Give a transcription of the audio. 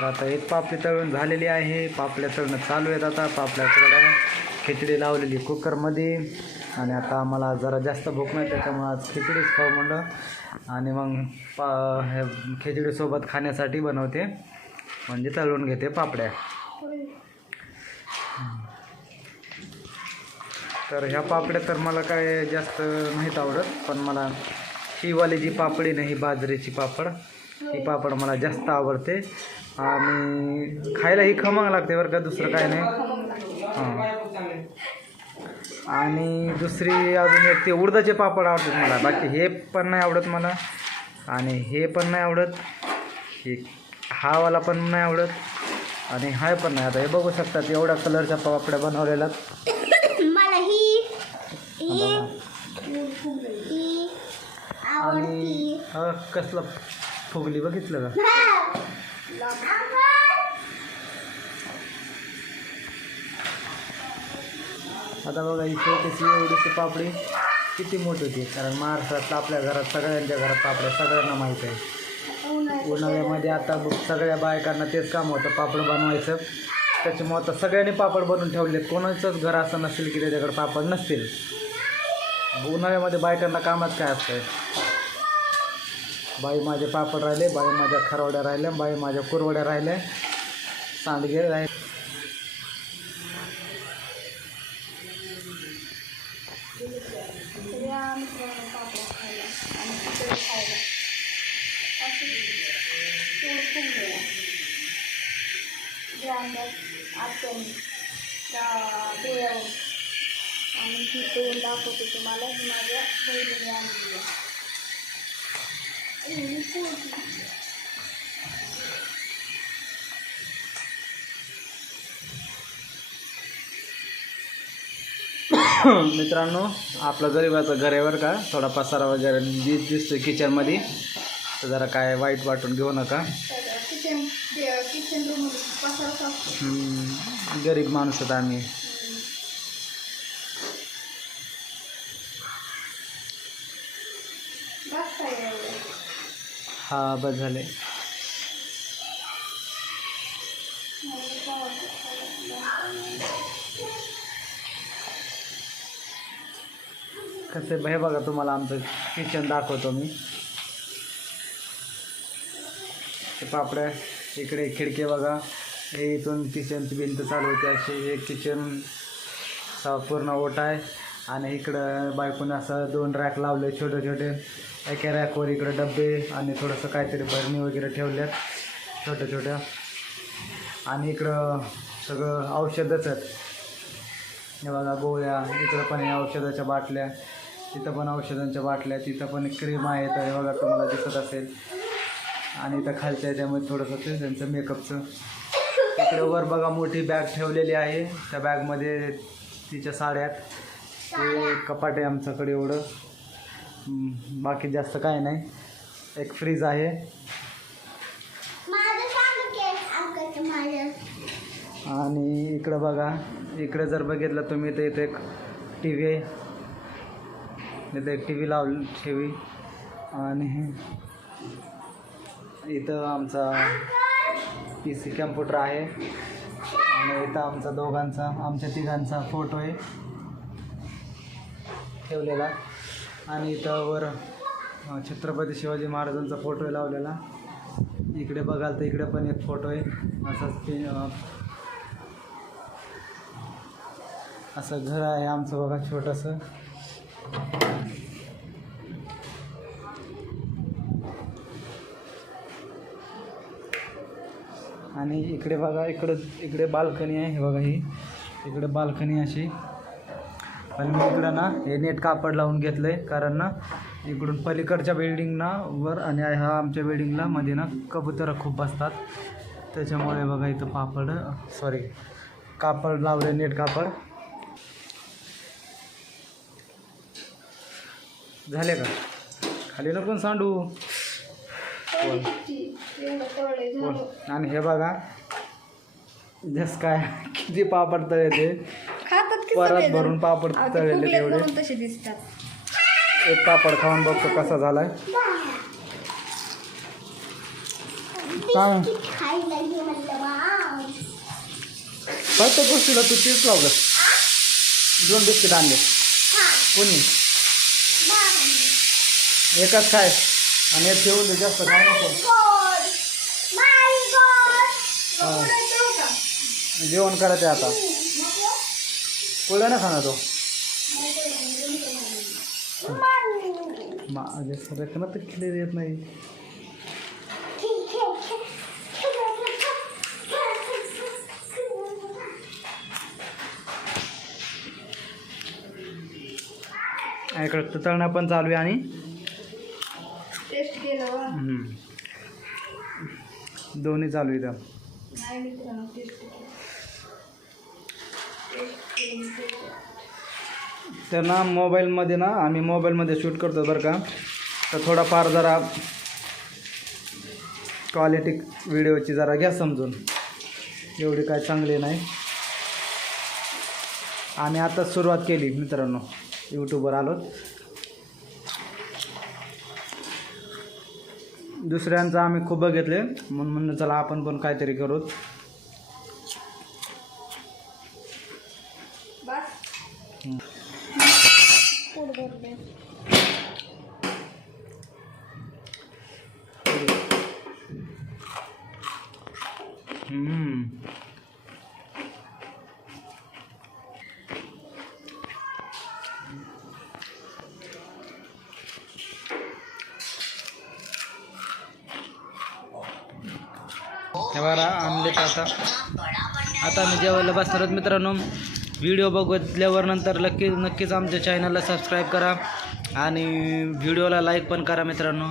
तर आता एक पापडी तळून झालेली आहे, पापड्या तळणं चालू आहेत. आता पापड्याकडे खिचडी लावलेली कुकरमध्ये. आणि आता आम्हाला जरा जास्त भूक नाही, त्याच्यामुळं आज खिचडीच खाऊ म्हणलं. आणि मग हे खिचडीसोबत खाण्यासाठी बनवते, म्हणजे तळून घेते पापड्या. तर ह्या पापड्या तर मला काय जास्त नाहीत आवडत, पण मला ही वाली जी पापडी नाही, बाजरीची पापड, ही पापड मला जास्त आवडते. आणि खायला ही खमंग लागते बरं का, दुसरं काय नाही. हां, आणि दुसरी अजून एक ते उडदाचे पापड आवडतात मला. बाकी हे पण नाही आवडत मला, आणि हे पण नाही आवडत, हे हावाला पण नाही आवडत, आणि हाय पण नाही. आता हे बघू शकतात एवढ्या कलरच्या पापड्या बनवलेल्या. आणि कसलं फुगली बघितलं का? आता बघा ही छोटीशी एवढीशी पापडी किती मोठी होती, कारण महाराष्ट्रात आपल्या घरात सगळ्यांच्या घरात पापड्या सगळ्यांना माहीत आहे. उन्हाळ्यामध्ये आता सगळ्या बायकांना तेच काम होतं, पापड बनवायचं. त्याच्यामुळं आता सगळ्यांनी पापड बनवून ठेवलेत. कोणाचंच घर असं नसेल की त्याच्याकडे पापड नसतील. उन्हाळ्यामध्ये बायकांना कामात काय असतं, बाई माझे पापड राहिले, बाई माझ्या खरवड्या राहिल्या, बाई माझ्या कुरवड्या राहिल्या, सांडगे राहिले. आणि ती तोंड दाखवते तुम्हाला, ही माझ्या बहिणीने आणली आहे. मित्रांनो, आपलं गरीबाचं घर आहे बरं का, थोडा पसारा वगैरे दिसतोय किचनमध्ये, तर जरा काय वाईट वाटून घेऊ नका. किचन रूम पसारा, गरीब माणूस आहेत आम्ही. हा बस झाले. कसं हे बघा, तुम्हाला आमचं किचन दाखवतो मी. पापड्या इकडे खिडकी बघा, हे इथून किचनची भिंत चालू होती अशी. हे किचनचा पूर्ण ओटा आहे. आणि इकडं बायकोने असं 2 रॅक लावले छोटे छोटे. एका रॅकवर इकडे डबे आणि थोडंसं काहीतरी भरणी वगैरे ठेवल्यात छोट्या छोट्या. आणि इकडं सगळं औषधच आहेत. हे बघा गोळ्या, इकडं पण हे औषधाच्या बाटल्या, तिथं पण औषधांच्या बाटल्या, तिथं पण क्रीम आहे. तर हे बघा तुम्हाला दिसत असेल. आणि इथं खालच्या त्यामुळे थोडंसं ते त्यांचं मेकअपचं. इकडे वर बघा मोठी बॅग ठेवलेली आहे, त्या बॅगमध्ये तिच्या साड्यात. ते कपाट आहे आमच्याकडे एवढं, बाकी जास्त काय नाही. एक फ्रीज आहे. आणि इकडं बघा, इकडे जर बघितलं तुम्ही तर इथे एक टी व्ही आहे, इथं एक टी व्ही लावली ठेवी. आणि इथं आमचा PC कॅम्प्युटर आहे. आणि इथं आमच्या तिघांचा फोटो आहे ठेवलेला. आणि इथं वर छत्रपती शिवाजी महाराजांचा फोटो आहे लावलेला. इकडे बघाल तर इकडे पण एक फोटो आहे. असं घर आहे आमचं बघा छोटंसं. आणि इकडे बघा, इकडे बाल्कनी आहे. हे बघा, ही इकडे बाल्कनी अशी. पण मी इकडं ना हे नेट कापड लावून घेतलं आहे, कारण ना इकडून पलीकडच्या बिल्डिंगना वर आणि ह्या आमच्या बिल्डिंगला मध्ये ना कबुतरं खूप बसतात. त्याच्यामुळे बघा इथं कापड लावले, नेट कापड. झाले का? खाली नको सांडू. आणि हे बघा जस काय किती पापड तळले, परत भरून पापड तळलेले एवढे. एक पापड खाऊन बघतो कसा झालाय. काय खायला घे म्हणलं वाव. प्रत्येक गोष्टीला तू तेच लावलं. 2 बिस्किट आणले कोणी एकच काय आणि हे ठेवून दे जास्त काय नको. हा. जेवण करायचं आता कोळ्या ना खाणार तो माझ्या सगळ्यांना तर खिले देत नाही. इकडं तळणं पण चालू आहे आणि टेस्ट केलं दोन्ही चालू आहे इथं. नाही मित्रांनो टेस्ट तर ना मोबाईलमध्ये ना आम्ही मोबाईलमध्ये शूट करतो बरं का, तर थोडाफार जरा क्वालिटी व्हिडिओची जरा घ्या समजून, एवढी काय चांगली नाही. आम्ही आता सुरुवात केली मित्रांनो, यूट्यूबवर आलो. दुसऱ्यांचं आम्ही खूप बघितले म्हणून म्हणलं चला आपण पण काहीतरी करू. बस पोट भरले. हे बघा आणले आता मी जेवायला बसणार आहोत मित्रांनो. व्हिडिओ बघितल्यावर नंतर नक्कीच आमच्या चॅनलला सबस्क्राईब करा आणि व्हिडिओला लाईक पण करा मित्रांनो.